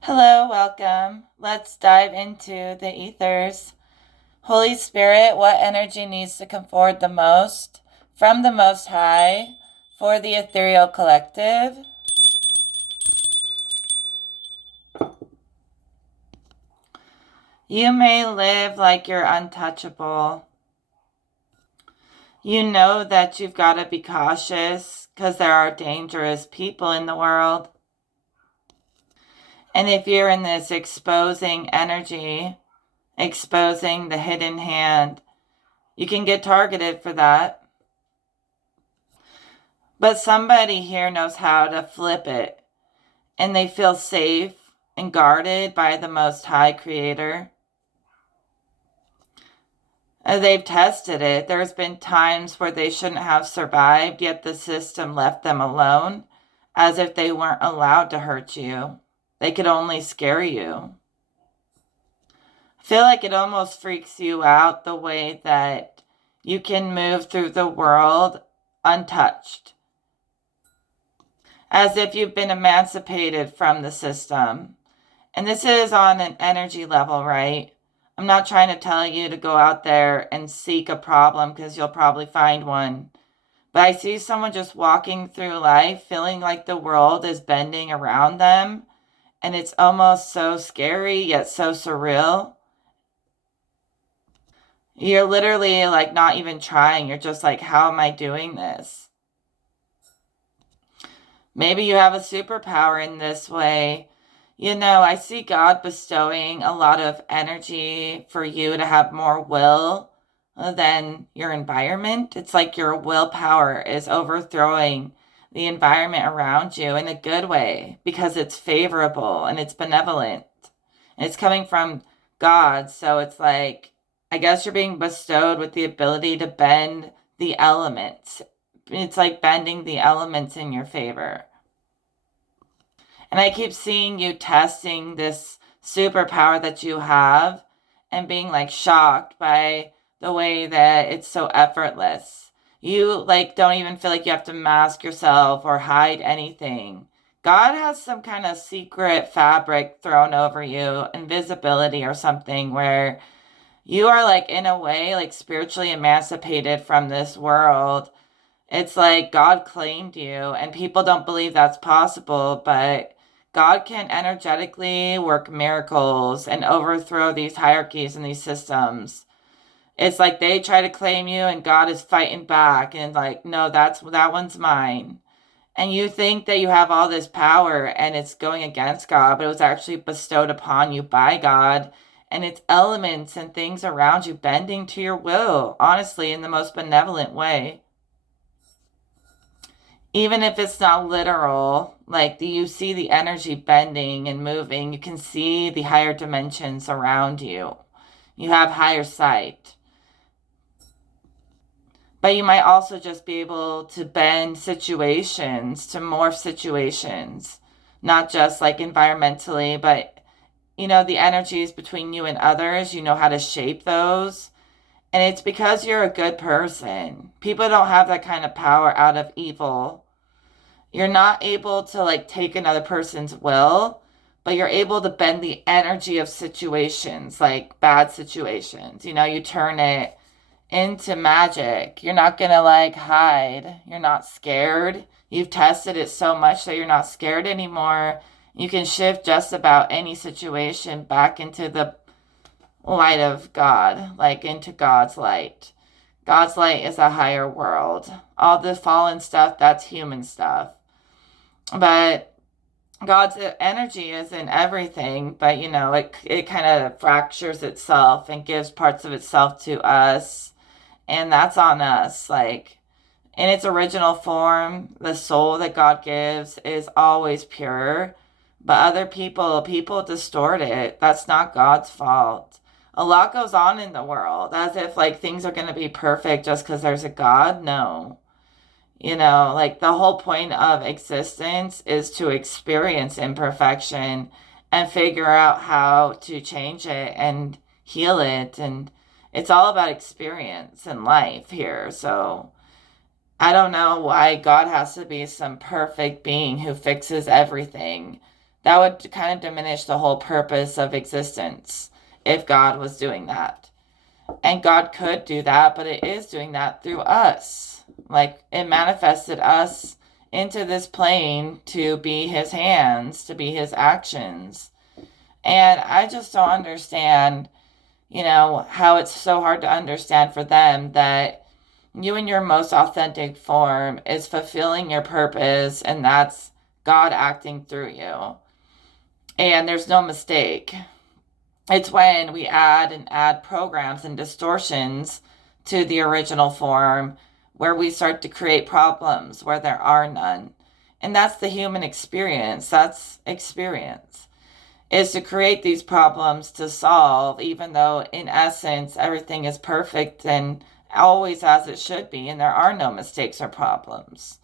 Hello, welcome. Let's dive into the ethers. Holy Spirit, what energy needs to come forward the most from the Most High for the ethereal collective? You may live like you're untouchable. You know that you've got to be cautious because there are dangerous people in the world. And if you're in this exposing energy, exposing the hidden hand, you can get targeted for that. But somebody here knows how to flip it, and they feel safe and guarded by the Most High Creator. They've tested it. There's been times where they shouldn't have survived, yet the system left them alone, as if they weren't allowed to hurt you. They could only scare you. I feel like it almost freaks you out the way that you can move through the world untouched, as if you've been emancipated from the system. And this is on an energy level, right? I'm not trying to tell you to go out there and seek a problem because you'll probably find one. But I see someone just walking through life feeling like the world is bending around them. And it's almost so scary, yet so surreal. You're literally like not even trying. You're just like, how am I doing this? Maybe you have a superpower in this way. I see God bestowing a lot of energy for you to have more will than your environment. It's like your willpower is overthrowing the environment around you in a good way because it's favorable and it's benevolent. And it's coming from God. So it's like, I guess you're being bestowed with the ability to bend the elements. It's like bending the elements in your favor. And I keep seeing you testing this superpower that you have and being like shocked by the way that it's so effortless. You like don't even feel like you have to mask yourself or hide anything. God has some kind of secret fabric thrown over you, invisibility or something, where you are like in a way like spiritually emancipated from this world. It's like God claimed you, and people don't believe that's possible, but God can energetically work miracles and overthrow these hierarchies and these systems. It's like they try to claim you and God is fighting back and like, no, that one's mine. And you think that you have all this power and it's going against God, but it was actually bestowed upon you by God. And it's elements and things around you bending to your will, honestly, in the most benevolent way. Even if it's not literal, like you see the energy bending and moving, you can see the higher dimensions around you. You have higher sight. But you might also just be able to bend situations, to morph situations, not just like environmentally, but the energies between you and others, you know how to shape those. And it's because you're a good person. People don't have that kind of power out of evil. You're not able to like take another person's will, but you're able to bend the energy of situations, like bad situations. You turn it into magic. You're not going to like hide. You're not scared. You've tested it so much that you're not scared anymore. You can shift just about any situation back into the light of God, like into God's light. God's light is a higher world. All the fallen stuff, that's human stuff. But God's energy is in everything, but it kind of fractures itself and gives parts of itself to us, and that's on us. Like in its original form, the soul that God gives is always pure, but other people distort it. That's not God's fault. A lot goes on in the world as if like things are going to be perfect just because there's a God. No. Like the whole point of existence is to experience imperfection and figure out how to change it and heal it. And it's all about experience and life here. So I don't know why God has to be some perfect being who fixes everything. That would kind of diminish the whole purpose of existence if God was doing that. And God could do that, but it is doing that through us. Like it manifested us into this plane to be his hands, to be his actions. And I just don't understand, how it's so hard to understand for them that you in your most authentic form is fulfilling your purpose, and that's God acting through you. And there's no mistake. It's when we add programs and distortions to the original form where we start to create problems where there are none. And that's the human experience. That's experience. Is to create these problems to solve, even though in essence everything is perfect and always as it should be, and there are no mistakes or problems.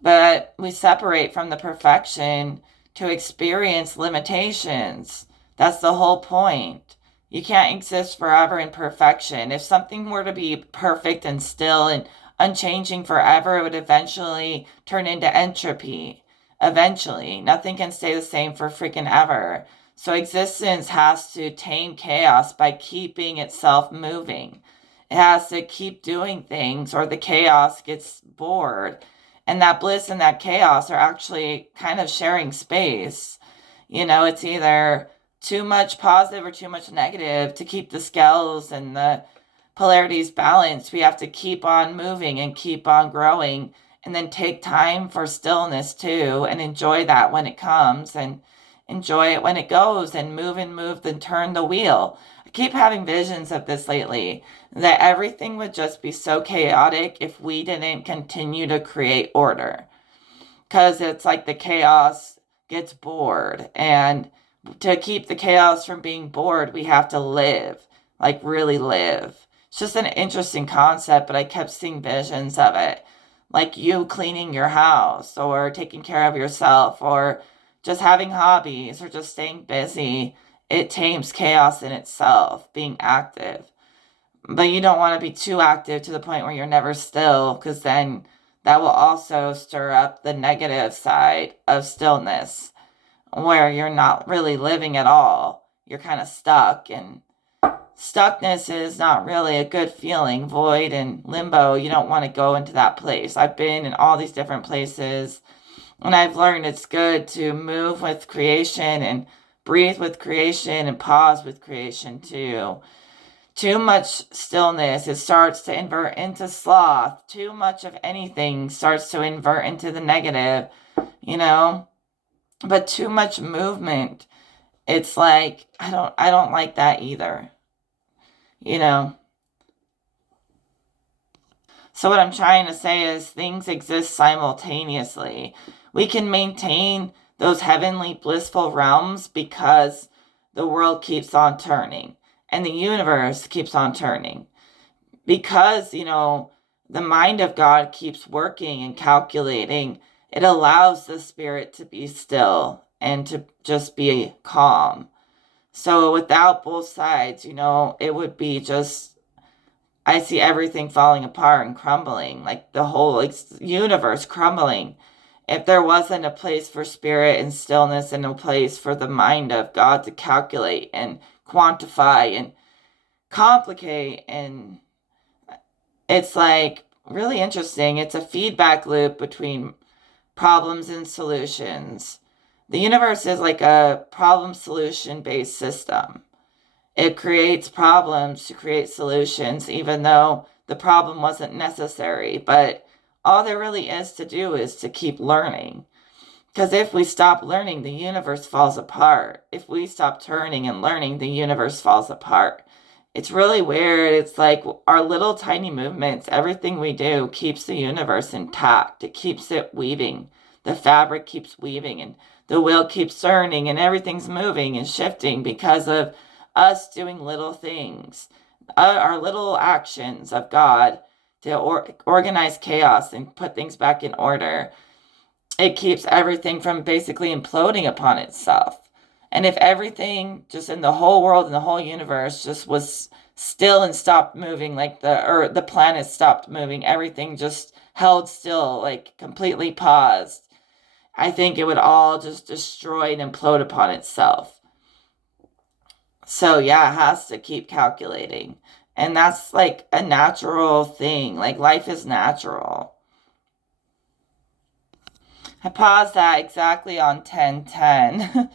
But we separate from the perfection to experience limitations. That's the whole point. You can't exist forever in perfection. If something were to be perfect and still and unchanging forever, it would eventually turn into entropy. Eventually. Nothing can stay the same for freaking ever. So existence has to tame chaos by keeping itself moving. It has to keep doing things or the chaos gets bored. And that bliss and that chaos are actually kind of sharing space. It's either too much positive or too much negative to keep the scales and the polarities balanced. We have to keep on moving and keep on growing and then take time for stillness too and enjoy that when it comes and enjoy it when it goes and move, then turn the wheel. I keep having visions of this lately, that everything would just be so chaotic if we didn't continue to create order. Because it's like the chaos gets bored. And to keep the chaos from being bored, we have to live, like really live. It's just an interesting concept, but I kept seeing visions of it. Like you cleaning your house or taking care of yourself or just having hobbies or just staying busy. It tames chaos in itself, being active. But you don't want to be too active to the point where you're never still, because then that will also stir up the negative side of stillness, where you're not really living at all. You're kind of stuck, and stuckness is not really a good feeling. Void and limbo, you don't want to go into that place. I've been in all these different places. And I've learned it's good to move with creation and breathe with creation and pause with creation too. Too much stillness, it starts to invert into sloth. Too much of anything starts to invert into the negative, But too much movement, it's like I don't like that either. So what I'm trying to say is things exist simultaneously. We can maintain those heavenly blissful realms because the world keeps on turning and the universe keeps on turning. Because, the mind of God keeps working and calculating, it allows the spirit to be still and to just be calm. So without both sides, it would be just I see everything falling apart and crumbling, like the whole universe crumbling. If there wasn't a place for spirit and stillness and a place for the mind of God to calculate and quantify and complicate, and it's like really interesting. It's a feedback loop between problems and solutions. The universe is like a problem solution based system. It creates problems to create solutions, even though the problem wasn't necessary. But all there really is to do is to keep learning. Because if we stop learning, the universe falls apart. If we stop turning and learning, the universe falls apart. It's really weird. It's like our little tiny movements, everything we do keeps the universe intact. It keeps it weaving. The fabric keeps weaving and the wheel keeps turning and everything's moving and shifting because of us doing little things, our little actions of God to organize chaos and put things back in order. It keeps everything from basically imploding upon itself. And if everything just in the whole world and the whole universe just was still and stopped moving, like the planet stopped moving, everything just held still, like completely paused. I think it would all just destroy and implode upon itself. So yeah, it has to keep calculating. And that's like a natural thing. Like life is natural. I paused that exactly on 1010.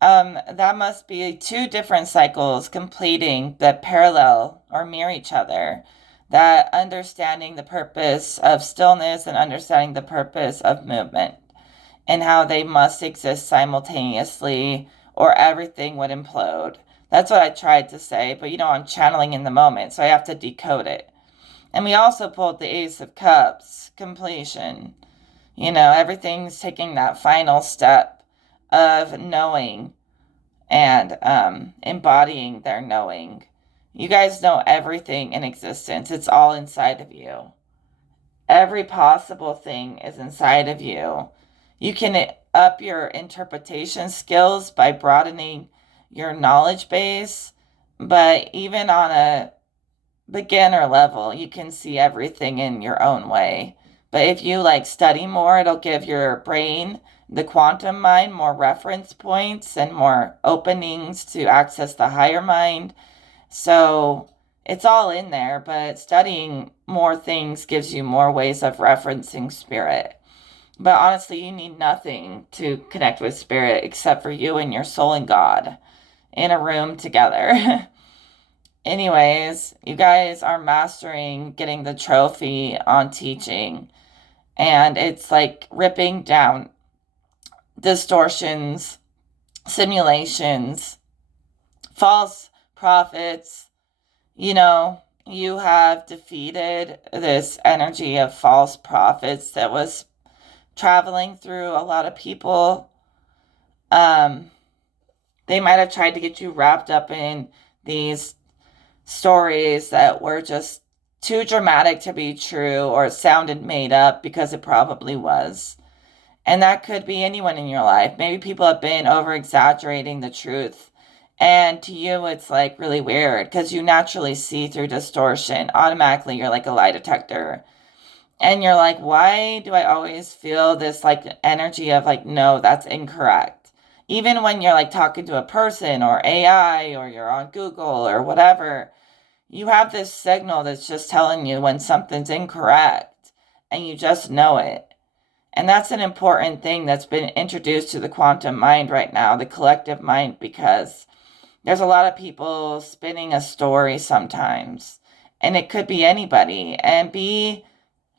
That must be two different cycles completing that parallel or mirror each other. That understanding the purpose of stillness and understanding the purpose of movement and how they must exist simultaneously or everything would implode. That's what I tried to say, but I'm channeling in the moment, so I have to decode it. And we also pulled the Ace of Cups, completion. Everything's taking that final step of knowing and embodying their knowing. You guys know everything in existence, it's all inside of you. Every possible thing is inside of you. You can up your interpretation skills by broadening your knowledge base, but even on a beginner level, you can see everything in your own way. But if you study more, it'll give your brain, the quantum mind, more reference points and more openings to access the higher mind. So it's all in there, but studying more things gives you more ways of referencing spirit. But honestly, you need nothing to connect with spirit except for you and your soul and God in a room together. Anyways, you guys are mastering getting the trophy on teaching, and it's like ripping down distortions, simulations, false prophets. You have defeated this energy of false prophets that was traveling through a lot of people. They might have tried to get you wrapped up in these stories that were just too dramatic to be true, or it sounded made up because it probably was. And that could be anyone in your life. Maybe people have been over exaggerating the truth. And to you, it's like really weird because you naturally see through distortion. Automatically, you're like a lie detector. And you're like, why do I always feel this energy of no, that's incorrect? Even when you're talking to a person or AI or you're on Google or whatever, you have this signal that's just telling you when something's incorrect and you just know it. And that's an important thing that's been introduced to the quantum mind right now, the collective mind, because there's a lot of people spinning a story sometimes. And it could be anybody. And be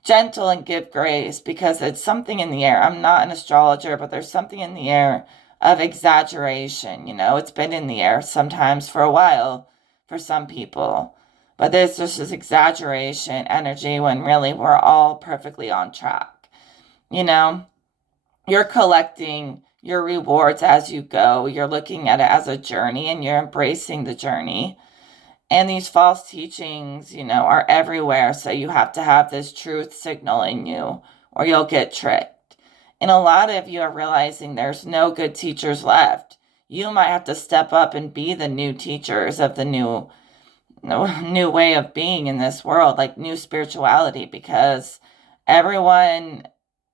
gentle and give grace because it's something in the air. I'm not an astrologer, but there's something in the air of exaggeration. It's been in the air sometimes for a while for some people. But there's just this exaggeration energy when really we're all perfectly on track. You're collecting your rewards as you go. You're looking at it as a journey and you're embracing the journey. And these false teachings, are everywhere. So you have to have this truth signal in you or you'll get tricked. And a lot of you are realizing there's no good teachers left. You might have to step up and be the new teachers of the new way of being in this world, like new spirituality, because everyone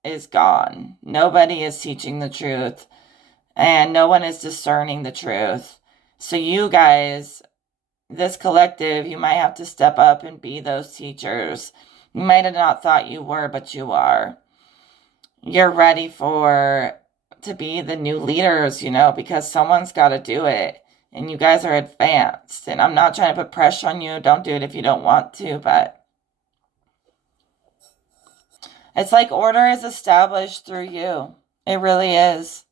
is gone. Nobody is teaching the truth and no one is discerning the truth. So you guys, this collective, you might have to step up and be those teachers. You might have not thought you were, but you are. You're ready to be the new leaders, because someone's got to do it. And you guys are advanced. And I'm not trying to put pressure on you. Don't do it if you don't want to, but it's like order is established through you. It really is.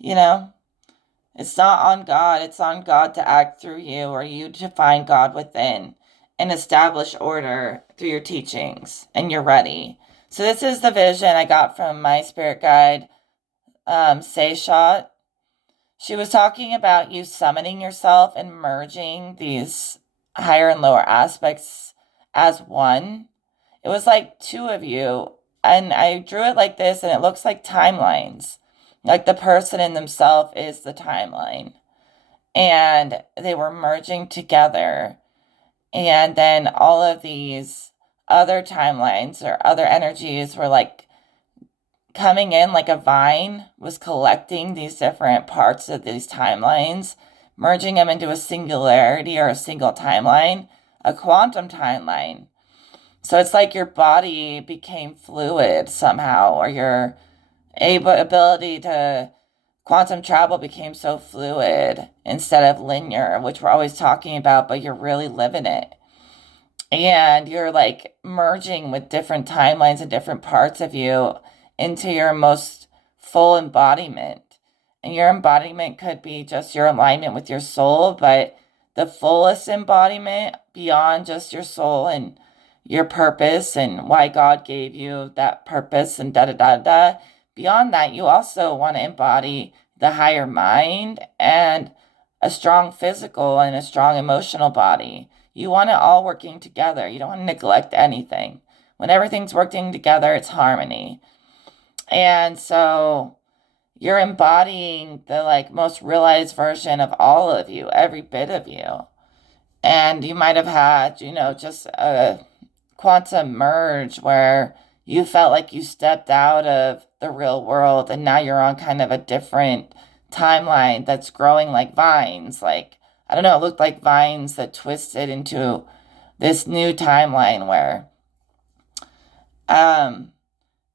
It's not on God. It's on God to act through you or you to find God within and establish order through your teachings. And you're ready. So this is the vision I got from my spirit guide, Sayshot. She was talking about you summoning yourself and merging these higher and lower aspects as one. It was like two of you. And I drew it like this, and it looks like timelines. Like the person in themselves is the timeline. And they were merging together. And then all of these other timelines or other energies were coming in like a vine was collecting these different parts of these timelines, merging them into a singularity or a single timeline, a quantum timeline. So it's like your body became fluid somehow, or your ability to quantum travel became so fluid instead of linear, which we're always talking about, but you're really living it. And you're like merging with different timelines and different parts of you into your most full embodiment. And your embodiment could be just your alignment with your soul, but the fullest embodiment beyond just your soul and your purpose and why God gave you that purpose and da da da da. Beyond that, you also want to embody the higher mind and a strong physical and a strong emotional body. You want it all working together. You don't want to neglect anything. When everything's working together, it's harmony. And so you're embodying the like most realized version of all of you, every bit of you. And you might have had, just a quantum merge where you felt like you stepped out of the real world and now you're on kind of a different timeline that's growing like vines. Like, I don't know, it looked like vines that twisted into this new timeline where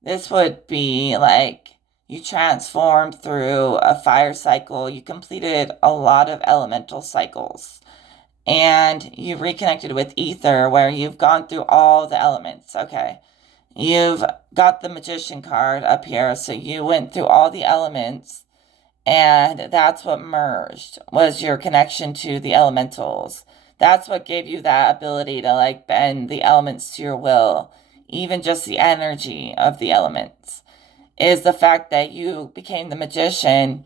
this would be like you transformed through a fire cycle, you completed a lot of elemental cycles, and you've reconnected with ether where you've gone through all the elements. Okay. You've got the magician card up here, so you went through all the elements, and that's what merged was your connection to the elementals. That's what gave you that ability to like bend the elements to your will, even just the energy of the elements. Is the fact that you became the magician,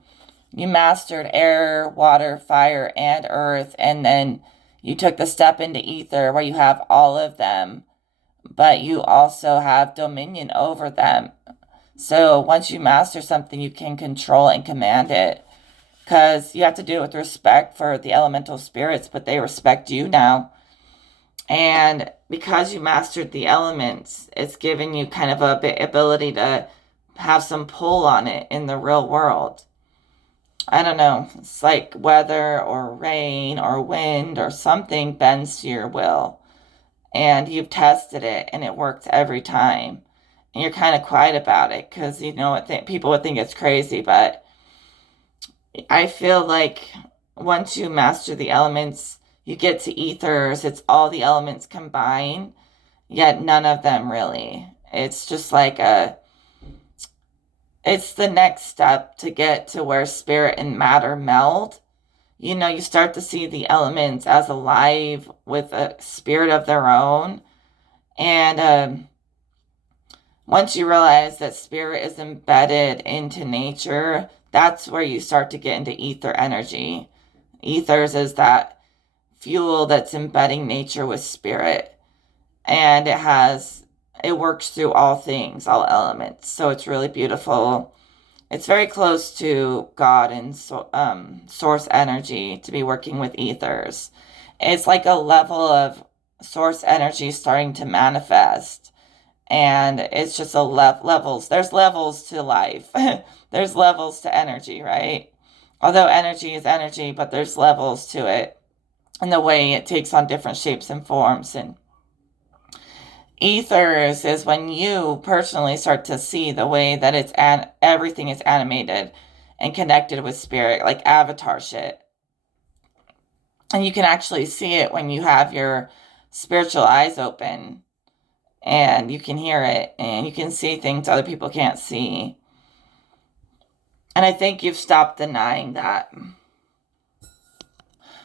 you mastered air, water, fire, and earth, and then you took the step into ether where you have all of them, but you also have dominion over them. So once you master something, you can control and command it because you have to do it with respect for the elemental spirits, but they respect you now. And because you mastered the elements, it's given you kind of a ability to have some pull on it in the real world. I don't know. It's like weather or rain or wind or something bends to your will. And you've tested it and it works every time. And you're kind of quiet about it because you know what people would think it's crazy. But I feel like once you master the elements, you get to ethers. It's all the elements combined, yet none of them really. It's just like it's the next step to get to where spirit and matter meld. You start to see the elements as alive with a spirit of their own. And once you realize that spirit is embedded into nature, that's where you start to get into ether energy. Ethers is that fuel that's embedding nature with spirit. And it works through all things, all elements. So it's really beautiful. It's very close to God and source energy to be working with ethers. It's like a level of source energy starting to manifest. And it's just levels. There's levels to life. There's levels to energy, right? Although energy is energy, but there's levels to it and the way it takes on different shapes and forms. And ethers is when you personally start to see the way that everything is animated and connected with spirit, like avatar shit. And you can actually see it when you have your spiritual eyes open and you can hear it and you can see things other people can't see. And I think you've stopped denying that.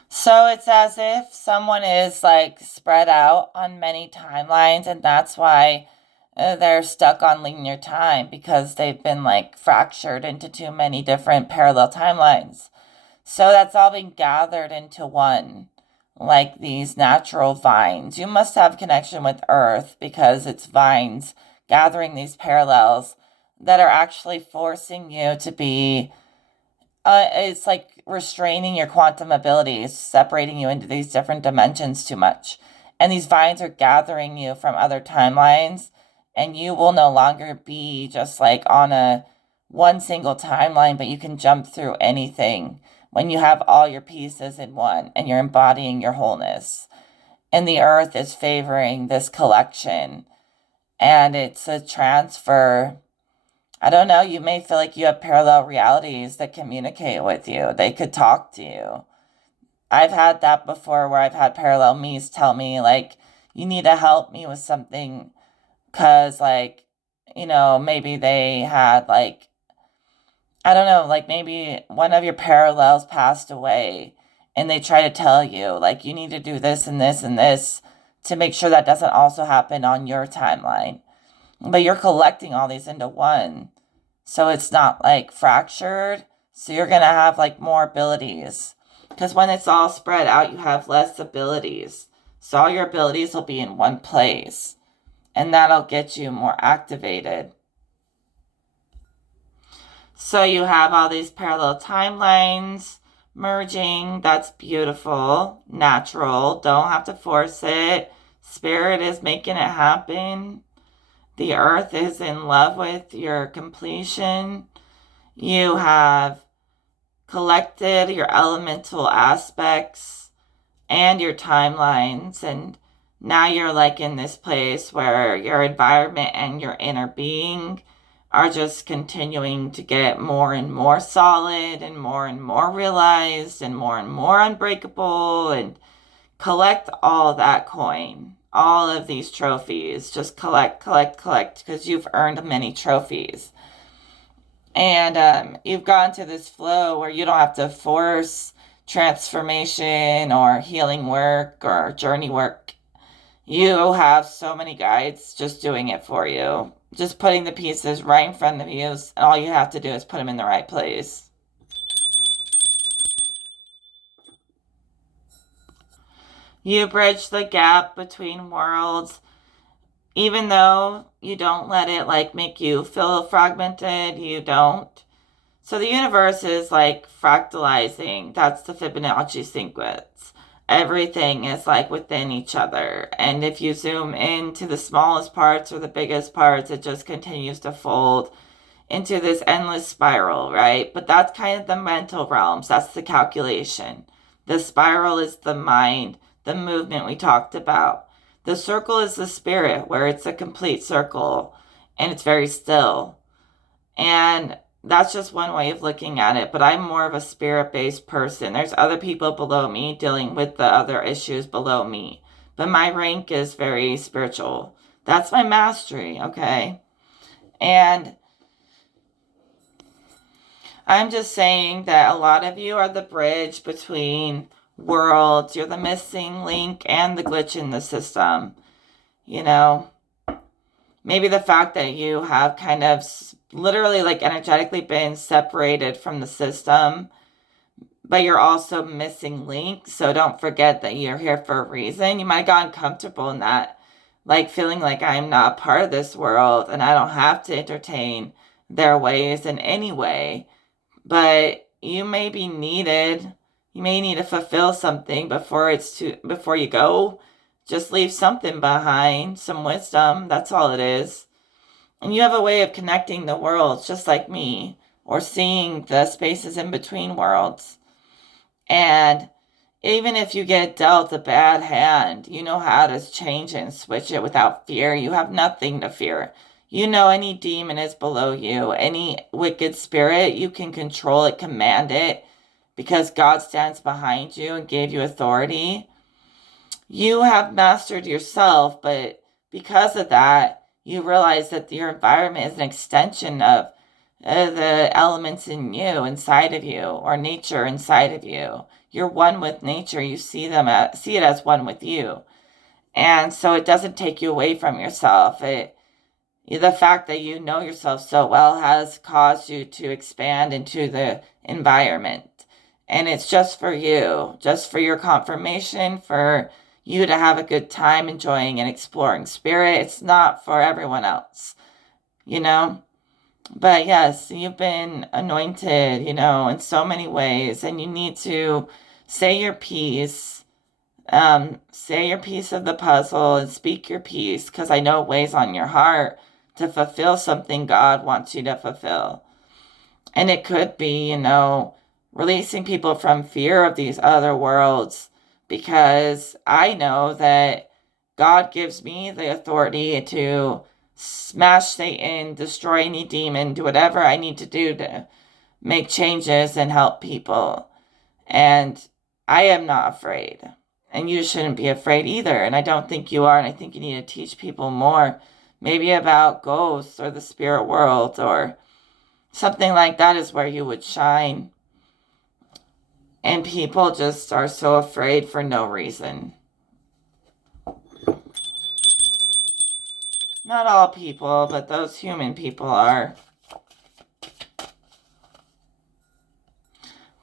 So it's as if someone is like spread out on many timelines, and that's why they're stuck on linear time because they've been like fractured into too many different parallel timelines. So that's all being gathered into one, like these natural vines. You must have connection with Earth because it's vines gathering these parallels that are actually forcing you to be it's like restraining your quantum abilities, separating you into these different dimensions too much. And these vines are gathering you from other timelines and you will no longer be just like on a one single timeline, but you can jump through anything when you have all your pieces in one and you're embodying your wholeness. And the earth is favoring this collection, and it's a transfer. I don't know, you may feel like you have parallel realities that communicate with you. They could talk to you. I've had that before where I've had parallel me's tell me, like, you need to help me with something because, like, maybe they had, like, I don't know, like maybe one of your parallels passed away and they try to tell you, like, you need to do this and this and this to make sure that doesn't also happen on your timeline. But you're collecting all these into one. So it's not like fractured. So you're going to have like more abilities. Because when it's all spread out, you have less abilities. So all your abilities will be in one place. And that'll get you more activated. So you have all these parallel timelines merging. That's beautiful, natural. Don't have to force it. Spirit is making it happen. The earth is in love with your completion. You have collected your elemental aspects and your timelines, and now you're like in this place where your environment and your inner being are just continuing to get more and more solid and more realized and more unbreakable, and collect all that coin, all of these trophies. Just collect because you've earned many trophies. And you've gone to this flow where you don't have to force transformation or healing work or journey work. You have so many guides just doing it for you, just putting the pieces right in front of you, and all you have to do is put them in the right place. You bridge the gap between worlds, even though you don't let it like make you feel fragmented. You don't. So the universe is like fractalizing. That's the Fibonacci sequence. Everything is like within each other. And if you zoom into the smallest parts or the biggest parts, it just continues to fold into this endless spiral, right? But that's kind of the mental realms. That's the calculation. The spiral is the mind, the movement we talked about. The circle is the spirit, where it's a complete circle and it's very still. And that's just one way of looking at it, but I'm more of a spirit-based person. There's other people below me dealing with the other issues below me, but my rank is very spiritual. That's my mastery, okay? And I'm just saying that a lot of you are the bridge between worlds. You're the missing link and the glitch in the system. Maybe the fact that you have kind of literally like energetically been separated from the system, but you're also missing links. So don't forget that you're here for a reason. You might have gotten comfortable in that, like feeling like I'm not part of this world and I don't have to entertain their ways in any way. But you may be needed. You may need to fulfill something before you go. Just leave something behind, some wisdom. That's all it is. And you have a way of connecting the worlds, just like me, or seeing the spaces in between worlds. And even if you get dealt a bad hand, you know how to change it and switch it without fear. You have nothing to fear. You know any demon is below you, any wicked spirit, you can control it, command it, because God stands behind you and gave you authority. You have mastered yourself, but because of that, you realize that your environment is an extension of the elements in you, inside of you, or nature inside of you. You're one with nature. You see it as one with you. And so it doesn't take you away from yourself. The fact that you know yourself so well has caused you to expand into the environment. And it's just for you, just for your confirmation, for you to have a good time enjoying and exploring spirit. It's not for everyone else, you know? But yes, you've been anointed, in so many ways, and you need to say your piece Say your piece of the puzzle and speak your piece, because I know it weighs on your heart to fulfill something God wants you to fulfill. And it could be, releasing people from fear of these other worlds, because I know that God gives me the authority to smash Satan, destroy any demon, do whatever I need to do to make changes and help people. And I am not afraid. And you shouldn't be afraid either. And I don't think you are. And I think you need to teach people more, maybe about ghosts or the spirit world or something like that is where you would shine. And people just are so afraid for no reason. Not all people, but those human people are.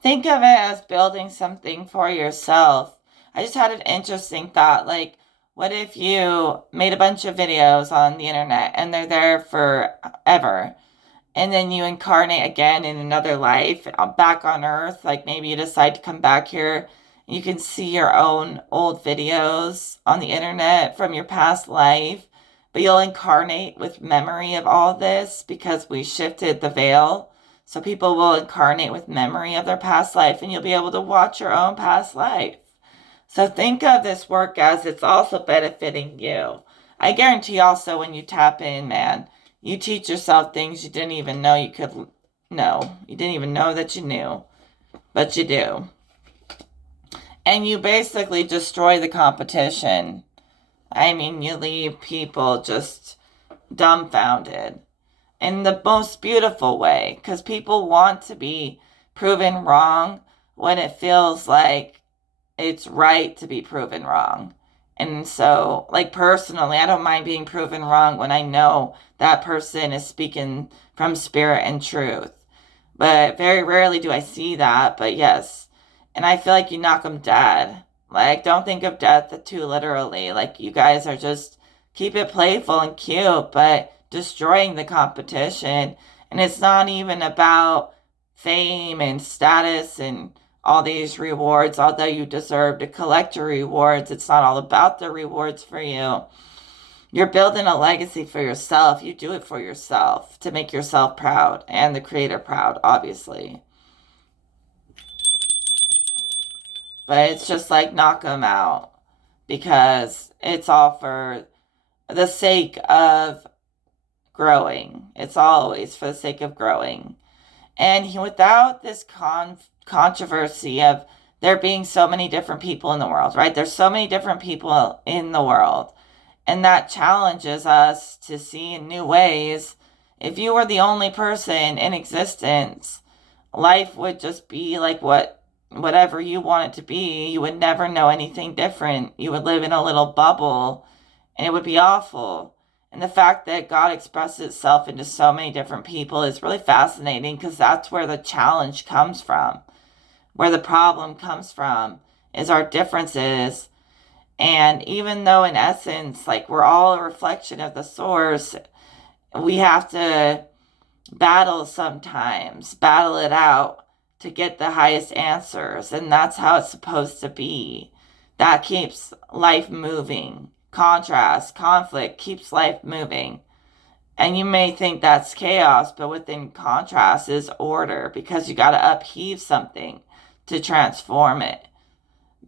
Think of it as building something for yourself. I just had an interesting thought. Like, what if you made a bunch of videos on the internet and they're there forever? And then you incarnate again in another life back on Earth. Like maybe you decide to come back here. You can see your own old videos on the internet from your past life, but you'll incarnate with memory of all this because we shifted the veil. So people will incarnate with memory of their past life, and you'll be able to watch your own past life. So think of this work as it's also benefiting you. I guarantee also when you tap in, man, you teach yourself things you didn't even know you could know. You didn't even know that you knew, but you do. And you basically destroy the competition. I mean, you leave people just dumbfounded in the most beautiful way, because people want to be proven wrong when it feels like it's right to be proven wrong. And so, like, personally, I don't mind being proven wrong when I know that person is speaking from spirit and truth. But very rarely do I see that. But yes. And I feel like you knock them dead. Like, don't think of death too literally. Like, you guys are just keep it playful and cute, but destroying the competition. And it's not even about fame and status and all these rewards, although you deserve to collect your rewards. It's not all about the rewards for you. You're building a legacy for yourself. You do it for yourself to make yourself proud and the creator proud, obviously. But it's just like knock them out because it's all for the sake of growing. It's always for the sake of growing. And without this controversy of there being so many different people in the world, right? There's so many different people in the world. And that challenges us to see in new ways. If you were the only person in existence, life would just be like whatever you want it to be. You would never know anything different. You would live in a little bubble and it would be awful. And the fact that God expresses itself into so many different people is really fascinating because that's where the challenge comes from, where the problem comes from, is our differences. And even though in essence, like we're all a reflection of the source, we have to battle sometimes, battle it out to get the highest answers. And that's how it's supposed to be. That keeps life moving. Contrast, conflict keeps life moving. And you may think that's chaos, but within contrast is order because you got to upheave something to transform it.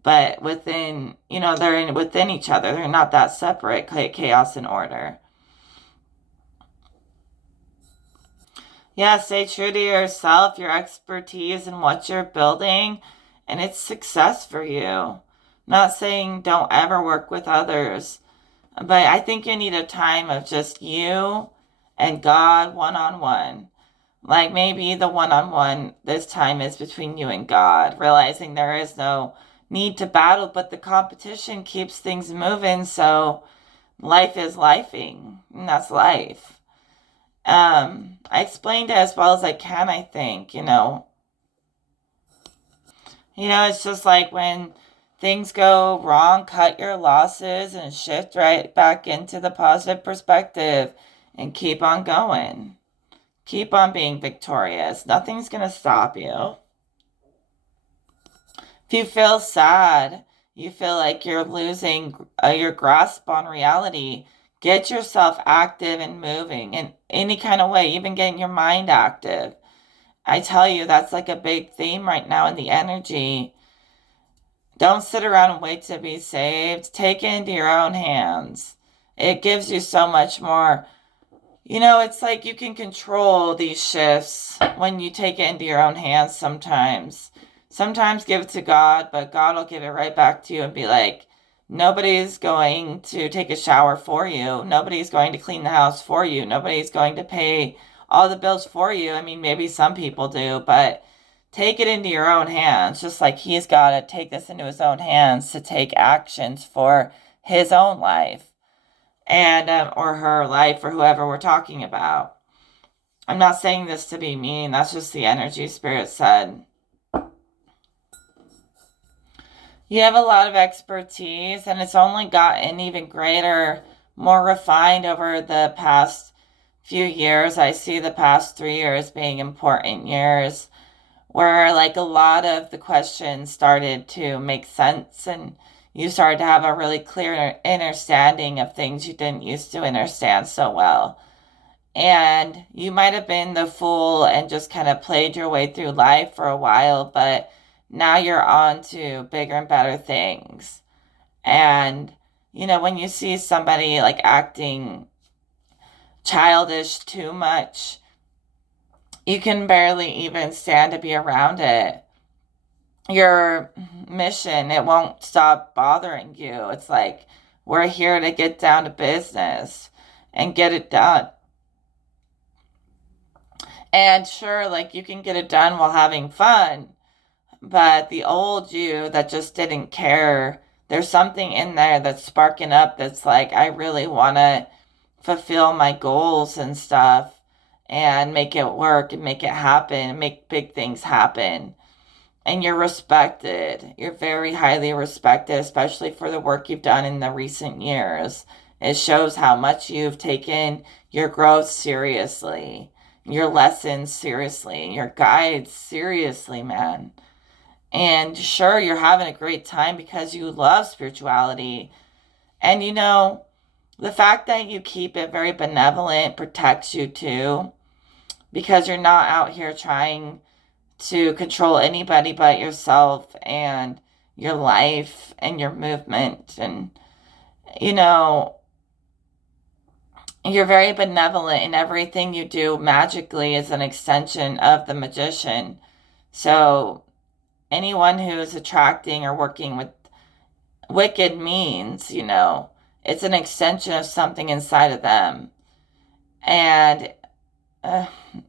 But within, they're within each other. They're not that separate, chaos and order. Yeah, stay true to yourself, your expertise, and what you're building, and it's success for you. Not saying don't ever work with others, but I think you need a time of just you and God one on one. Like maybe the one on one this time is between you and God, realizing there is no need to battle, but the competition keeps things moving. So life is lifing, and that's life. I explained it as well as I can, I think. It's just like when things go wrong, cut your losses and shift right back into the positive perspective and keep on going. Keep on being victorious. Nothing's going to stop you. If you feel sad, you feel like you're losing your grasp on reality, get yourself active and moving in any kind of way, even getting your mind active. I tell you, that's like a big theme right now in the energy. Don't sit around and wait to be saved. Take it into your own hands. It gives you so much more. It's like you can control these shifts when you take it into your own hands sometimes. Sometimes give it to God, but God will give it right back to you and be like, nobody's going to take a shower for you. Nobody's going to clean the house for you. Nobody's going to pay all the bills for you. I mean, maybe some people do, but take it into your own hands, just like he's got to take this into his own hands to take actions for his own life and or her life or whoever we're talking about. I'm not saying this to be mean. That's just the energy spirit said. You have a lot of expertise, and it's only gotten even greater, more refined over the past few years. I see the past 3 years being important years where like a lot of the questions started to make sense and you started to have a really clear understanding of things you didn't used to understand so well. And you might have been the fool and just kind of played your way through life for a while, but now you're on to bigger and better things. And, when you see somebody like acting childish too much, you can barely even stand to be around it. Your mission, it won't stop bothering you. It's like, we're here to get down to business and get it done. And sure, like you can get it done while having fun, but the old you that just didn't care, there's something in there that's sparking up that's like, I really want to fulfill my goals and stuff and make it work and make it happen and make big things happen. And you're respected. You're very highly respected, especially for the work you've done in the recent years. It shows how much you've taken your growth seriously, your lessons seriously, your guides seriously, man. And sure, you're having a great time because you love spirituality. And the fact that you keep it very benevolent protects you too, because you're not out here trying to control anybody but yourself and your life and your movement. And, you're very benevolent, and everything you do magically is an extension of the magician. So anyone who is attracting or working with wicked means, it's an extension of something inside of them. And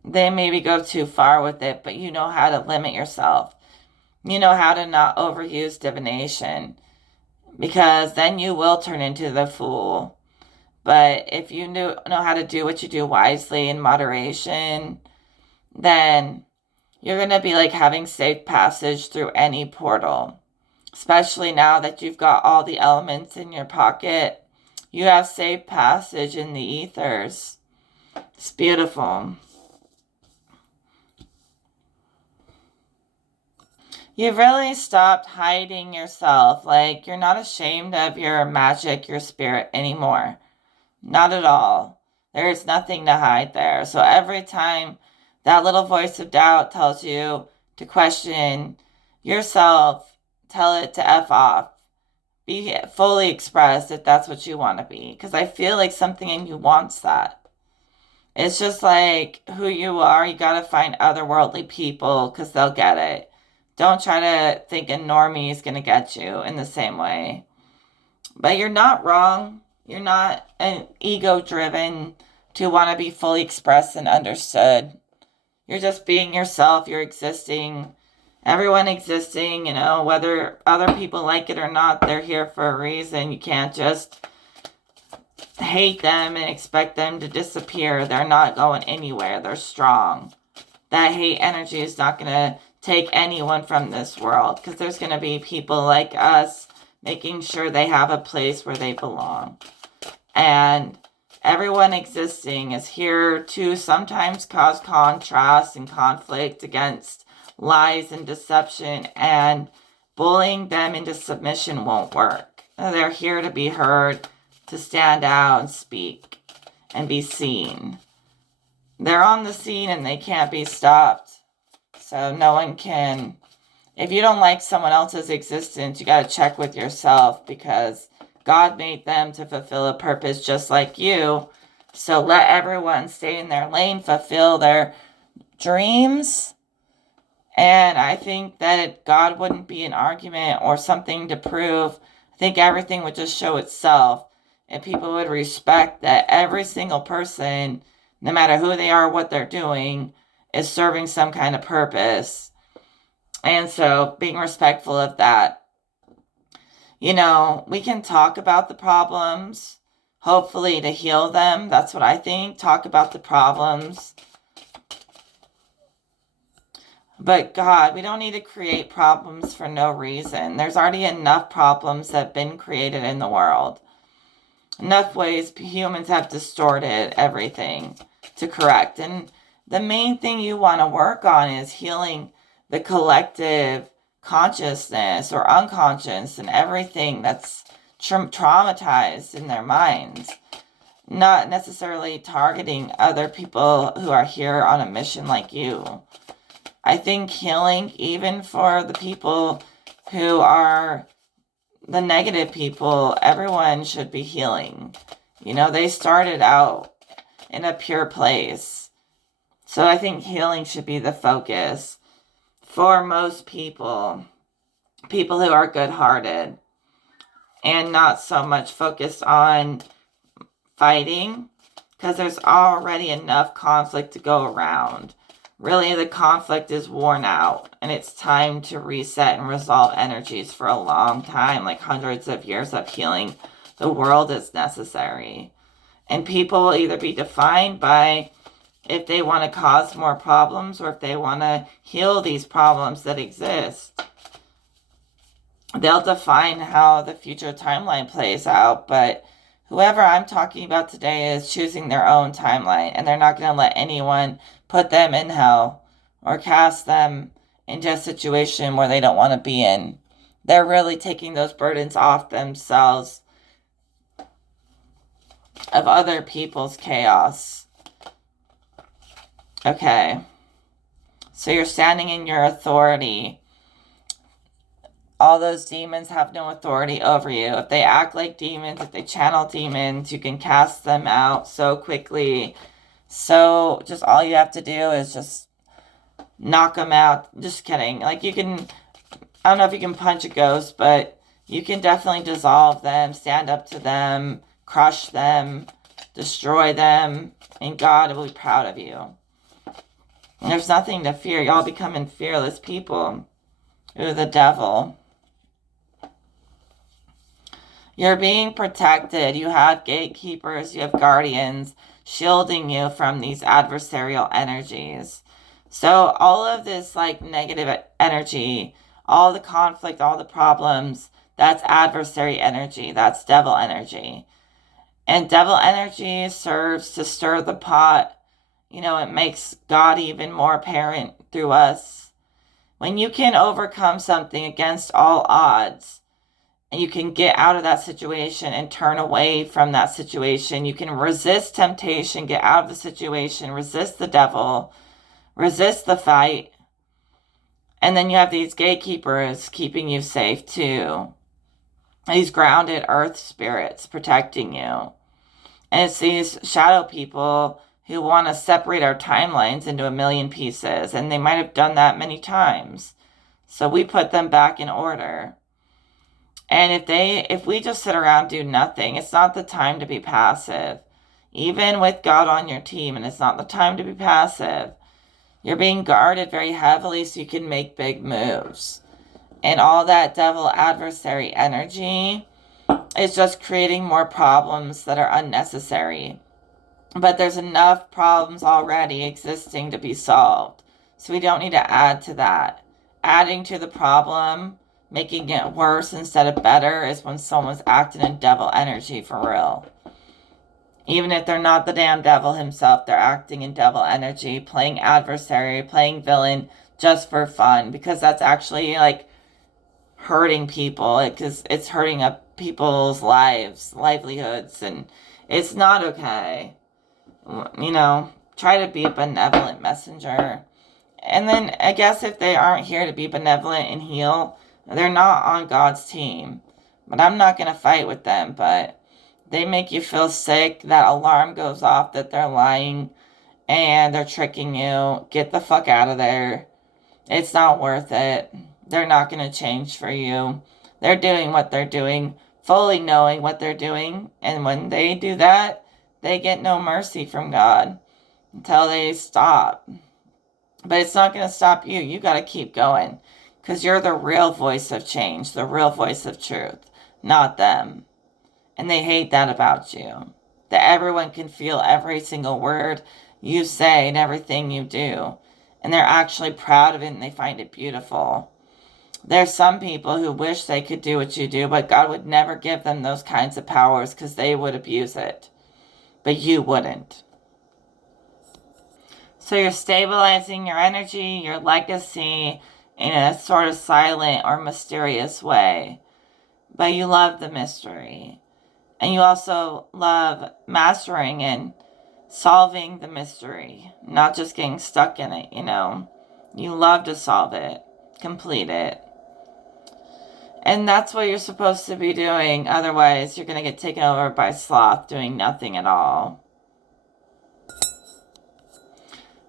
they maybe go too far with it, but you know how to limit yourself. You know how to not overuse divination, because then you will turn into the fool. But if you know how to do what you do wisely in moderation, then you're going to be like having safe passage through any portal. Especially now that you've got all the elements in your pocket, you have safe passage in the ethers. It's beautiful. You've really stopped hiding yourself. Like, you're not ashamed of your magic, your spirit anymore. Not at all. There's nothing to hide there. So every time that little voice of doubt tells you to question yourself, tell it to F off. Be fully expressed if that's what you want to be. Because I feel like something in you wants that. It's just like who you are. You got to find otherworldly people because they'll get it. Don't try to think a normie is going to get you in the same way. But you're not wrong. You're not an ego-driven to want to be fully expressed and understood. You're just being yourself. You're existing. Everyone existing, whether other people like it or not, they're here for a reason. You can't just hate them and expect them to disappear. They're not going anywhere. They're strong. That hate energy is not going to take anyone from this world, because there's going to be people like us making sure they have a place where they belong. And everyone existing is here to sometimes cause contrast and conflict against lies and deception and bullying them into submission won't work. They're here to be heard, to stand out and speak and be seen. They're on the scene and they can't be stopped. So no one can. If you don't like someone else's existence, you got to check with yourself, because God made them to fulfill a purpose just like you. So let everyone stay in their lane, fulfill their dreams. And I think that God wouldn't be an argument or something to prove. I think everything would just show itself. And people would respect that every single person, no matter who they are, what they're doing, is serving some kind of purpose. And so being respectful of that. We can talk about the problems, hopefully to heal them. That's what I think. Talk about the problems. But God, we don't need to create problems for no reason. There's already enough problems that have been created in the world. Enough ways humans have distorted everything to correct. And the main thing you want to work on is healing the collective consciousness or unconscious and everything that's traumatized in their minds. Not necessarily targeting other people who are here on a mission like you. I think healing, even for the people who are the negative people, everyone should be healing. They started out in a pure place. So I think healing should be the focus for most people who are good-hearted and not so much focused on fighting, because there's already enough conflict to go around. Really, the conflict is worn out, and it's time to reset and resolve energies. For a long time, like hundreds of years of healing the world, is necessary. And people will either be defined by if they want to cause more problems or if they want to heal these problems that exist. They'll define how the future timeline plays out, but whoever I'm talking about today is choosing their own timeline, and they're not going to let anyone put them in hell or cast them into a situation where they don't want to be in. They're really taking those burdens off themselves of other people's chaos. Okay. So you're standing in your authority. All those demons have no authority over you. If they act like demons, if they channel demons, you can cast them out so quickly. So just all you have to do is just knock them out. Just kidding. I don't know if you can punch a ghost, but you can definitely dissolve them, stand up to them, crush them, destroy them, and God will be proud of you. And there's nothing to fear. Y'all becoming fearless people. Ooh, the devil. You're being protected. You have gatekeepers. You have guardians shielding you from these adversarial energies. So all of this negative energy, all the conflict, all the problems, that's adversary energy. That's devil energy. And devil energy serves to stir the pot. It makes God even more apparent through us. When you can overcome something against all odds, and you can get out of that situation and turn away from that situation, you can resist temptation, get out of the situation, resist the devil, resist the fight. And then you have these gatekeepers keeping you safe too. These grounded earth spirits protecting you. And it's these shadow people who want to separate our timelines into a million pieces. And they might have done that many times. So we put them back in order. And if we just sit around and do nothing, it's not the time to be passive. Even with God on your team, and it's not the time to be passive. You're being guarded very heavily so you can make big moves. And all that devil adversary energy is just creating more problems that are unnecessary. But there's enough problems already existing to be solved. So we don't need to add to that. Adding to the problem, making it worse instead of better, is when someone's acting in devil energy for real. Even if they're not the damn devil himself, they're acting in devil energy, playing adversary, playing villain just for fun. Because that's actually hurting people because it's hurting up people's livelihoods, and it's not okay. You know, try to be a benevolent messenger. And then I guess if they aren't here to be benevolent and heal, they're not on God's team. But I'm not going to fight with them. But they make you feel sick. That alarm goes off that they're lying and they're tricking you. Get the fuck out of there. It's not worth it. They're not going to change for you. They're doing what they're doing, fully knowing what they're doing. And when they do that, they get no mercy from God until they stop. But it's not going to stop you. You got to keep going because you're the real voice of change, the real voice of truth, not them. And they hate that about you. That everyone can feel every single word you say and everything you do. And they're actually proud of it and they find it beautiful. There's some people who wish they could do what you do, but God would never give them those kinds of powers because they would abuse it. But you wouldn't. So you're stabilizing your energy, your legacy in a sort of silent or mysterious way. But you love the mystery. And you also love mastering and solving the mystery, not just getting stuck in it, you know. You love to solve it, complete it. And that's what you're supposed to be doing. Otherwise, you're going to get taken over by sloth doing nothing at all.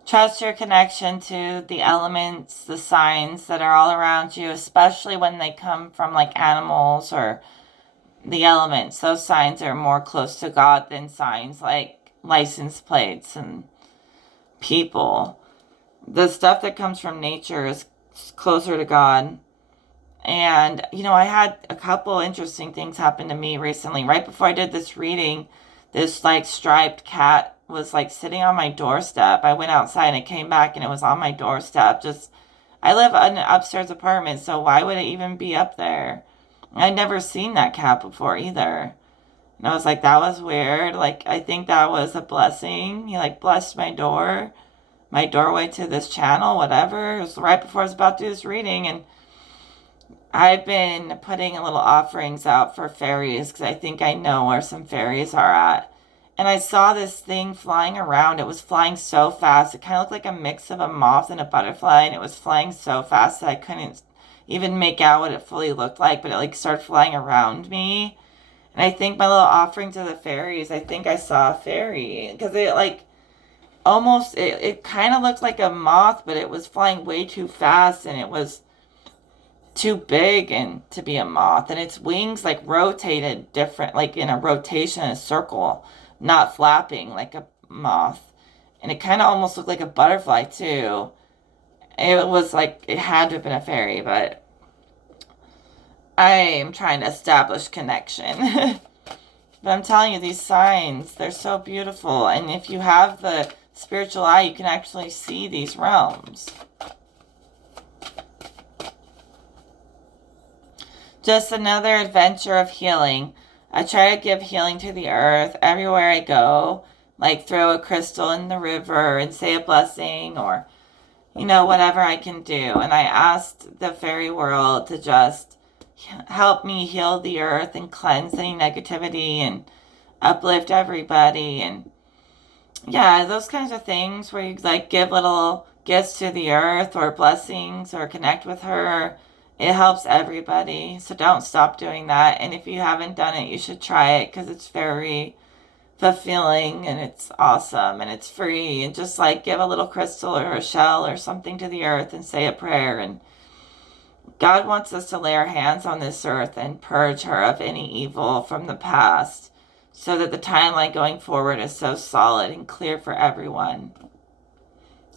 Trust your connection to the elements, the signs that are all around you, especially when they come from like animals or the elements. Those signs are more close to God than signs like license plates and people. The stuff that comes from nature is closer to God. And, you know, I had a couple interesting things happen to me recently. Right before I did this reading, this like striped cat was like sitting on my doorstep. I went outside and I came back and it was on my doorstep. Just, I live in an upstairs apartment, so why would it even be up there? I'd never seen that cat before either. And I was like, that was weird. Like, I think that was a blessing. He like blessed my doorway to this channel, whatever. It was right before I was about to do this reading, and I've been putting a little offerings out for fairies because I think I know where some fairies are at. And I saw this thing flying around. It was flying so fast. It kind of looked like a mix of a moth and a butterfly, and it was flying so fast that I couldn't even make out what it fully looked like, but it like started flying around me. And I think my little offering to the fairies, I think I saw a fairy because it like almost, it kind of looked like a moth, but it was flying way too fast and it was too big and to be a moth, and its wings like rotated different, like in a rotation, in a circle, not flapping like a moth. And it kind of almost looked like a butterfly too. It was like it had to have been a fairy, but I am trying to establish connection. But I'm telling you, these signs, they're so beautiful, and if you have the spiritual eye, you can actually see these realms. Just another adventure of healing. I try to give healing to the earth everywhere I go, like throw a crystal in the river and say a blessing, or, you know, whatever I can do. And I asked the fairy world to just help me heal the earth and cleanse any negativity and uplift everybody. And yeah, those kinds of things where you like give little gifts to the earth or blessings or connect with her. It helps everybody, so don't stop doing that. And if you haven't done it, you should try it because it's very fulfilling and it's awesome and it's free. And just like give a little crystal or a shell or something to the earth and say a prayer. And God wants us to lay our hands on this earth and purge her of any evil from the past so that the timeline going forward is so solid and clear for everyone.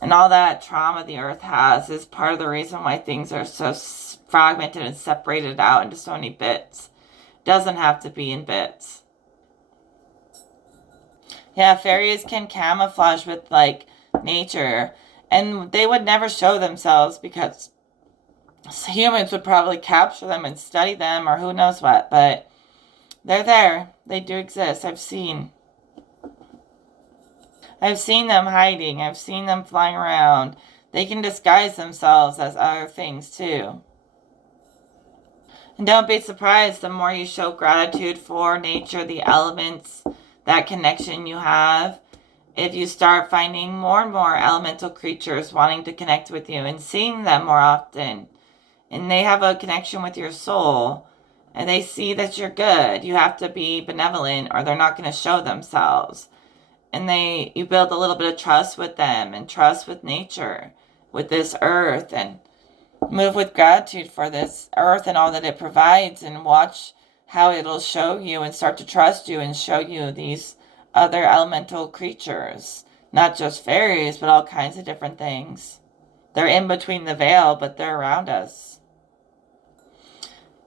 And all that trauma the earth has is part of the reason why things are so fragmented and separated out into so many bits. Doesn't have to be in bits. Yeah, fairies can camouflage with like nature, and they would never show themselves because humans would probably capture them and study them or who knows what, but they're there. They do exist. I've seen them hiding. I've seen them flying around. They can disguise themselves as other things too. And don't be surprised, the more you show gratitude for nature, the elements, that connection you have, if you start finding more and more elemental creatures wanting to connect with you and seeing them more often, and they have a connection with your soul, and they see that you're good, you have to be benevolent or they're not going to show themselves. And you build a little bit of trust with them and trust with nature, with this earth, and move with gratitude for this earth and all that it provides, and watch how it'll show you and start to trust you and show you these other elemental creatures, not just fairies, but all kinds of different things. They're in between the veil, but they're around us.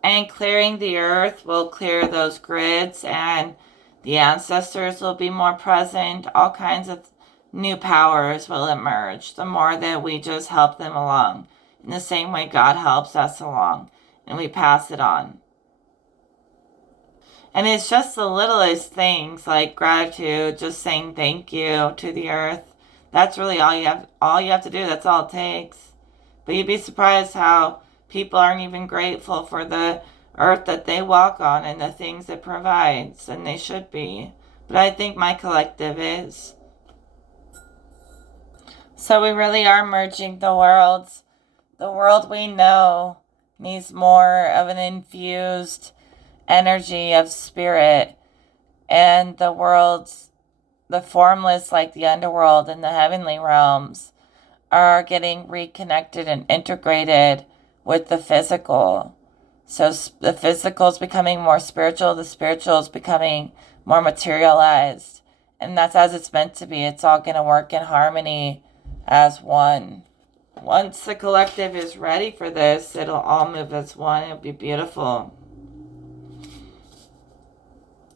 And clearing the earth will clear those grids, and the ancestors will be more present. All kinds of new powers will emerge the more that we just help them along, in the same way God helps us along, and we pass it on. And it's just the littlest things, like gratitude, just saying thank you to the earth. That's really all you have to do. That's all it takes. But you'd be surprised how people aren't even grateful for the earth that they walk on and the things it provides, and they should be. But I think my collective is. So we really are merging the worlds. The world we know needs more of an infused energy of spirit, and the worlds, the formless, like the underworld and the heavenly realms, are getting reconnected and integrated with the physical. So the physical is becoming more spiritual, the spiritual is becoming more materialized, and that's as it's meant to be. It's all going to work in harmony as one. Once the collective is ready for this, it'll all move as one. It'll be beautiful.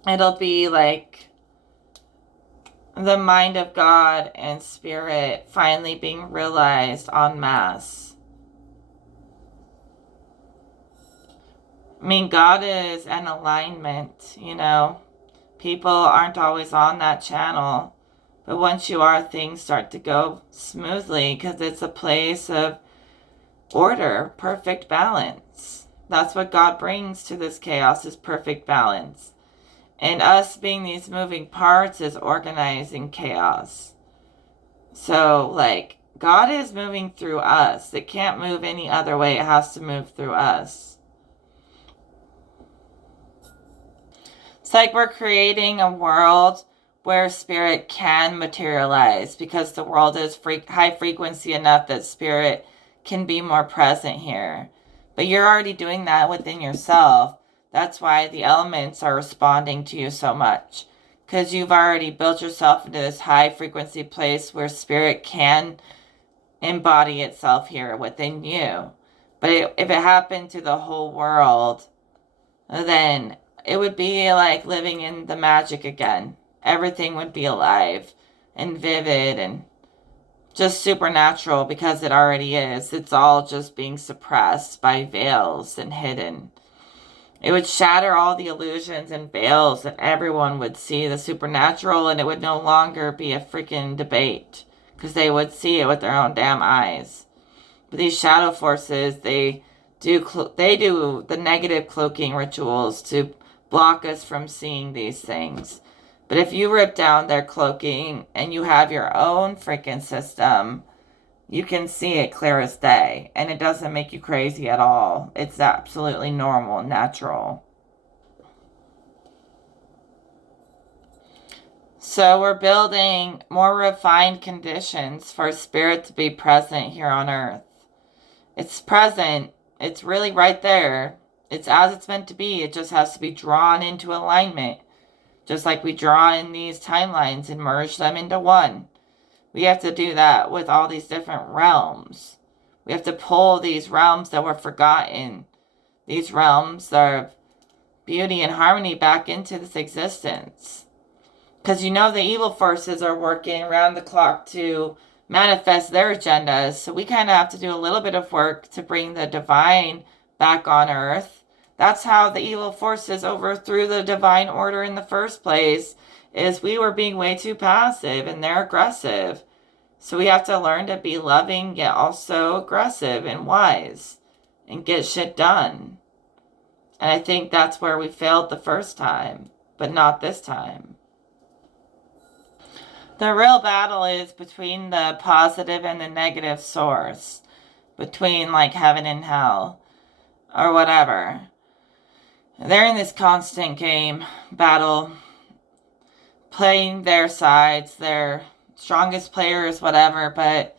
It'll be like the mind of God and spirit finally being realized en masse. I mean, God is an alignment, People aren't always on that channel. But once you are, things start to go smoothly because it's a place of order, perfect balance. That's what God brings to this chaos, is perfect balance. And us being these moving parts is organizing chaos. So, God is moving through us. It can't move any other way. It has to move through us. It's like we're creating a world where spirit can materialize, because the world is high frequency enough that spirit can be more present here. But you're already doing that within yourself. That's why the elements are responding to you so much, because you've already built yourself into this high frequency place where spirit can embody itself here within you. But if it happened to the whole world, then it would be like living in the magic again. Everything would be alive and vivid and just supernatural, because it already is. It's all just being suppressed by veils and hidden. It would shatter all the illusions and veils, and everyone would see the supernatural, and it would no longer be a freaking debate, because they would see it with their own damn eyes. But these shadow forces, they do the negative cloaking rituals to block us from seeing these things. But if you rip down their cloaking and you have your own freaking system, you can see it clear as day. And it doesn't make you crazy at all. It's absolutely normal and natural. So we're building more refined conditions for spirit to be present here on earth. It's present. It's really right there. It's as it's meant to be. It just has to be drawn into alignment. Just like we draw in these timelines and merge them into one. We have to do that with all these different realms. We have to pull these realms that were forgotten, these realms of beauty and harmony, back into this existence. Because the evil forces are working around the clock to manifest their agendas. So we kind of have to do a little bit of work to bring the divine back on earth. That's how the evil forces overthrew the divine order in the first place, is we were being way too passive and they're aggressive. So we have to learn to be loving, yet also aggressive and wise, and get shit done. And I think that's where we failed the first time, but not this time. The real battle is between the positive and the negative source, between like heaven and hell, or whatever. They're in this constant game, battle, playing their sides, their strongest players, whatever, but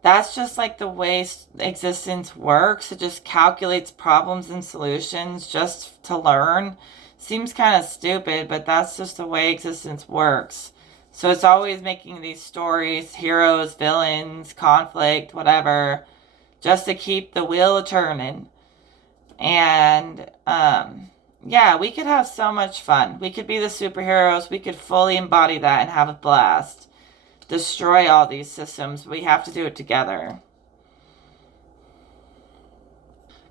that's just like the way existence works. It just calculates problems and solutions just to learn. Seems kind of stupid, but that's just the way existence works. So it's always making these stories, heroes, villains, conflict, whatever, just to keep the wheel turning. And yeah, we could have so much fun. We could be the superheroes. We could fully embody that and have a blast. Destroy all these systems. We have to do it together.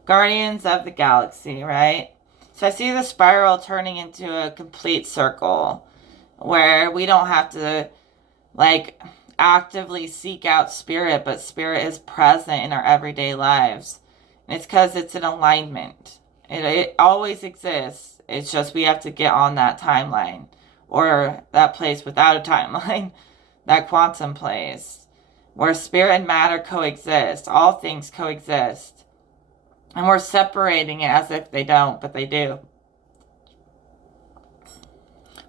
Guardians of the Galaxy, right? So I see the spiral turning into a complete circle where we don't have to like actively seek out spirit, but spirit is present in our everyday lives. And it's because it's an alignment. It always exists. It's just we have to get on that timeline or that place without a timeline, that quantum place where spirit and matter coexist. All things coexist. And we're separating it as if they don't, but they do.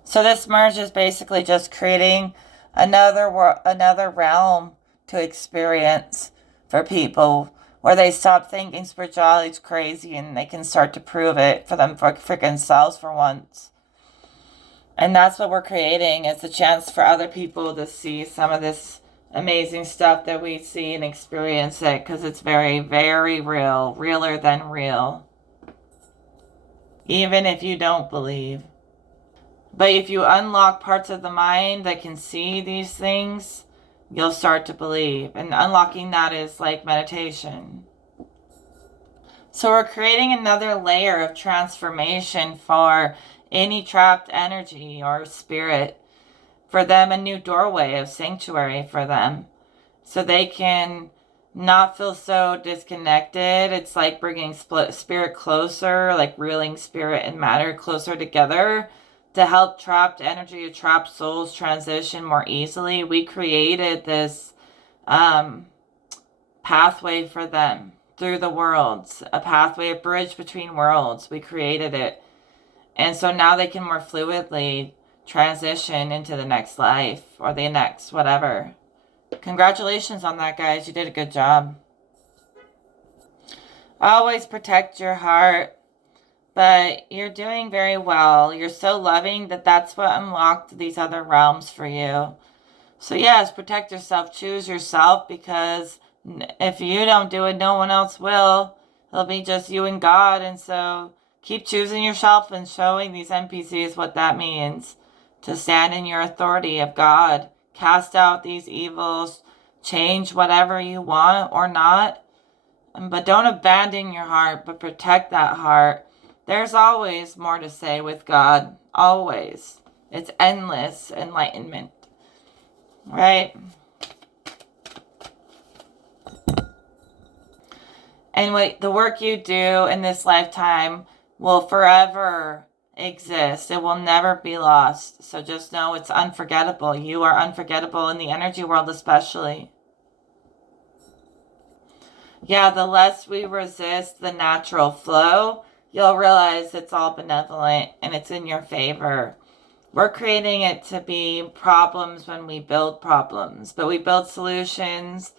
So this merge is basically just creating another realm to experience for people where they stop thinking spirituality is crazy and they can start to prove it for them for freaking selves for once. And that's what we're creating. It's a chance for other people to see some of this amazing stuff that we see and experience it because it's very, very real, realer than real. Even if you don't believe. But if you unlock parts of the mind that can see these things, you'll start to believe. And unlocking that is like meditation. So we're creating another layer of transformation for any trapped energy or spirit. For them, a new doorway of sanctuary for them. So they can not feel so disconnected. It's like bringing spirit closer, like reeling spirit and matter closer together to help trapped energy or trapped souls transition more easily. We created this pathway for them through the worlds, a pathway, a bridge between worlds. We created it. And so now they can more fluidly transition into the next life or the next whatever. Congratulations on that, guys. You did a good job. Always protect your heart. But you're doing very well. You're so loving that that's what unlocked these other realms for you. So yes, protect yourself. Choose yourself because if you don't do it, no one else will. It'll be just you and God. And so keep choosing yourself and showing these NPCs what that means. To stand in your authority of God. Cast out these evils. Change whatever you want or not. But don't abandon your heart, but protect that heart. There's always more to say with God. Always. It's endless enlightenment. Right? And what the work you do in this lifetime will forever exist. It will never be lost. So just know it's unforgettable. You are unforgettable in the energy world especially. Yeah, the less we resist the natural flow, you'll realize it's all benevolent and it's in your favor. We're creating it to be problems when we build problems, but we build solutions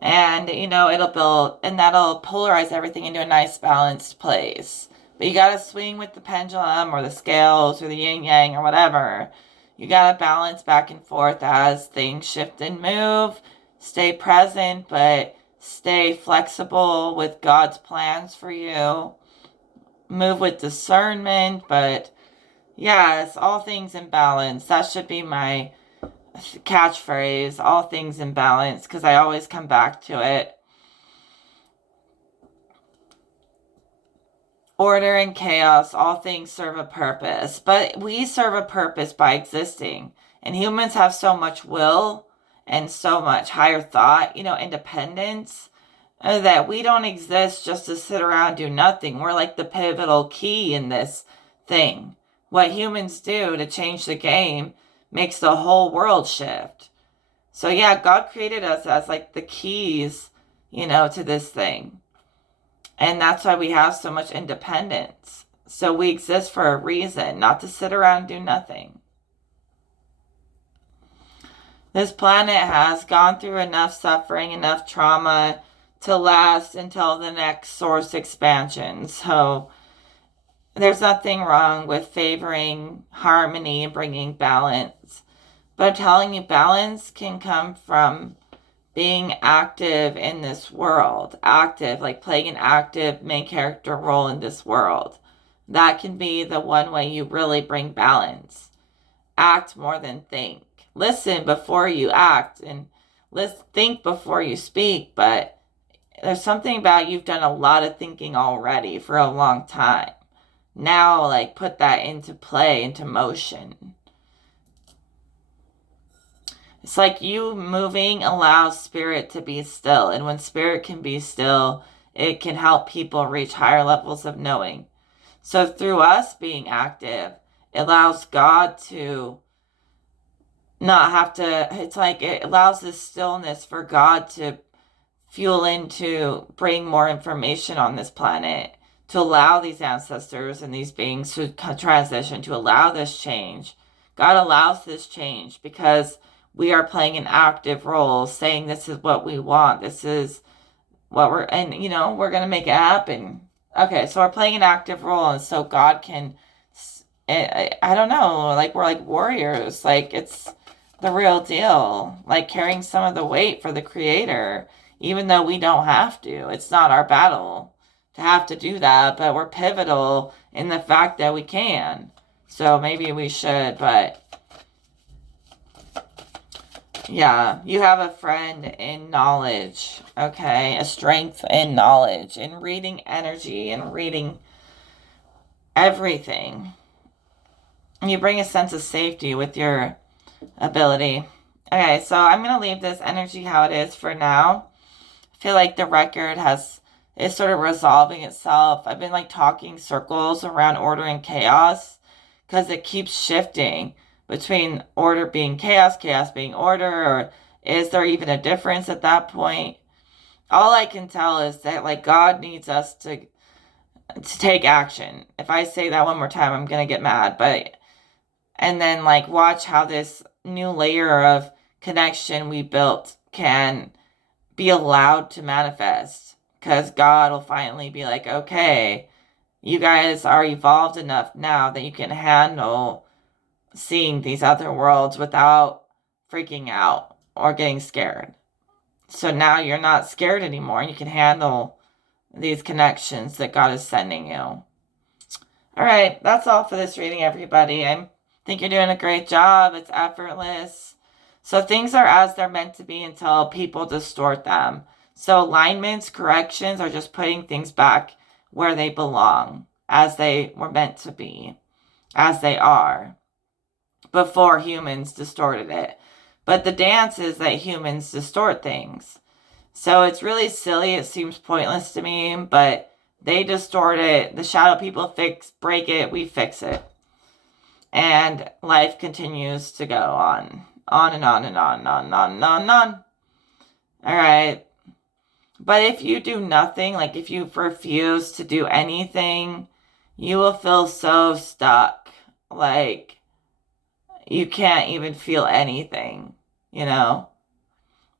and, it'll build and that'll polarize everything into a nice balanced place. But you got to swing with the pendulum or the scales or the yin yang or whatever. You got to balance back and forth as things shift and move. Stay present, but stay flexible with God's plans for you. Move with discernment, but yes, all things in balance. That should be my catchphrase, all things in balance, because I always come back to it. Order and chaos, all things serve a purpose, but we serve a purpose by existing. And humans have so much will and so much higher thought, independence, that we don't exist just to sit around and do nothing. We're like the pivotal key in this thing. What humans do to change the game makes the whole world shift. So yeah, God created us as like the keys, to this thing. And that's why we have so much independence. So we exist for a reason, not to sit around and do nothing. This planet has gone through enough suffering, enough trauma to last until the next source expansion. So there's nothing wrong with favoring harmony and bringing balance. But I'm telling you, balance can come from being active in this world. Active, like playing an active main character role in this world. That can be the one way you really bring balance. Act more than think. Listen before you act, and think before you speak. But there's something about you've done a lot of thinking already for a long time. Now, like, put that into play, into motion. It's like you moving allows spirit to be still. And when spirit can be still, it can help people reach higher levels of knowing. So through us being active, it allows God to not have to, it's like it allows this stillness for God to fuel into bring more information on this planet, to allow these ancestors and these beings to transition, to allow this change. God allows this change because we are playing an active role, saying this is what we want. This is what we're going to make it happen. Okay, so we're playing an active role, and so God can, I don't know, like we're like warriors. Like it's the real deal. Like carrying some of the weight for the Creator, even though we don't have to. It's not our battle to have to do that, but we're pivotal in the fact that we can. So maybe we should, but yeah, you have a friend in knowledge, okay? A strength in knowledge, in reading energy and reading everything. And you bring a sense of safety with your ability. Okay, so I'm going to leave this energy how it is for now. I feel like the record is sort of resolving itself. I've been like talking circles around order and chaos because it keeps shifting between order being chaos, chaos being order, or is there even a difference at that point? All I can tell is that like God needs us to take action. If I say that one more time, I'm gonna get mad. And then like watch how this new layer of connection we built can be allowed to manifest. Because God will finally be like, okay, you guys are evolved enough now that you can handle seeing these other worlds without freaking out or getting scared. So now you're not scared anymore and you can handle these connections that God is sending you. All right, that's all for this reading, everybody. I think you're doing a great job. It's effortless. So things are as they're meant to be until people distort them. So alignments, corrections are just putting things back where they belong, as they were meant to be, as they are, before humans distorted it. But the dance is that humans distort things. So it's really silly. It seems pointless to me, but they distort it. The shadow people break it. We fix it. And life continues to go on and on and on and on and on and on and on. All right. But if you do nothing, like if you refuse to do anything, you will feel so stuck. Like you can't even feel anything, And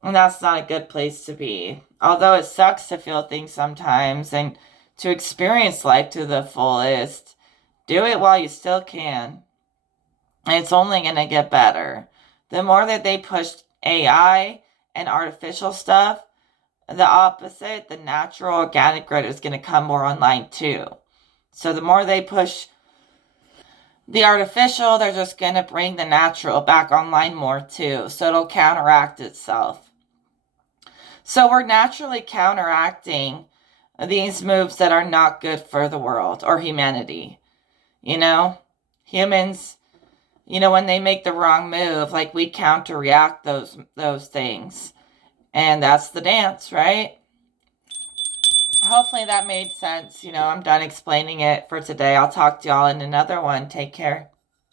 that's not a good place to be. Although it sucks to feel things sometimes and to experience life to the fullest, do it while you still can. And it's only going to get better. The more that they push AI and artificial stuff, the opposite, the natural organic grid is going to come more online too. So the more they push the artificial, they're just going to bring the natural back online more too. So it'll counteract itself. So we're naturally counteracting these moves that are not good for the world or humanity. Humans, when they make the wrong move, like we counteract those things. And that's the dance, right? Hopefully that made sense. I'm done explaining it for today. I'll talk to y'all in another one. Take care.